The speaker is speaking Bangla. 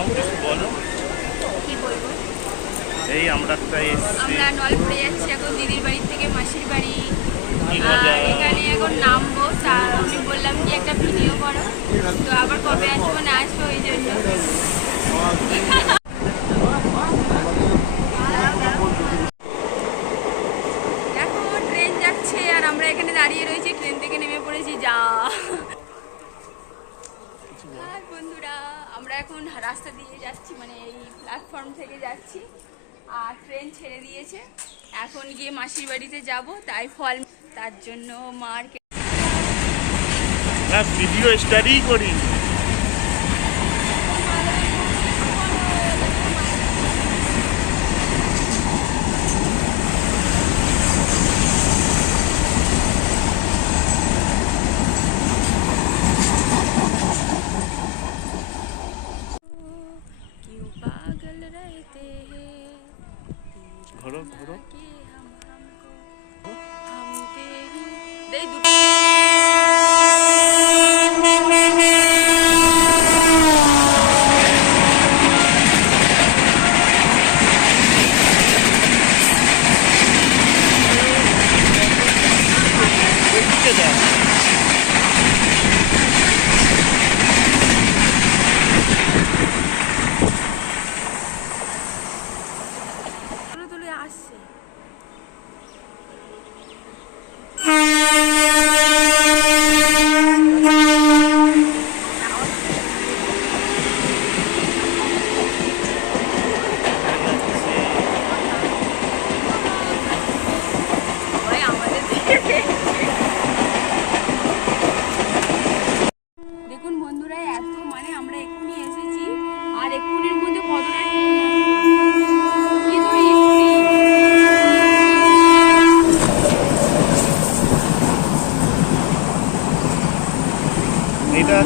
নাও কিছু বলো। কি বলবো, এই আমরা আমরা নলপুরে যাচ্ছি এখন দিদির বাড়ি থেকে মাসির বাড়ি। কি মজা। এখানে এখন নামবো, আমি বললাম কি একটা ভিডিও করো, তো আবার কবে আসবো না আসবো ওই জন্য। দেখো ট্রেন যাচ্ছে আর আমরা এখানে দাঁড়িয়ে রয়েছি, ট্রেন থেকে নেমে পড়েছি যা। হাই বন্ধুরা, আমরা এখন রাস্তা দিয়ে যাচ্ছি, মানে এই প্ল্যাটফর্ম থেকে যাচ্ছি আর ট্রেন ছেড়ে দিয়েছে। এখন গিয়ে মাসির বাড়িতে যাব, তাই ফল তার জন্য মার্কেট ভিডিও স্টাডি করি। ঘোরো ঘোরো। এদিকে দাও। তুলে আসছে। দেখুন বন্ধুরা, এত মানে আমরা এক্ষুনি এসেছি আর এক্ষুনির মধ্যে কতটা ট্রেন এটা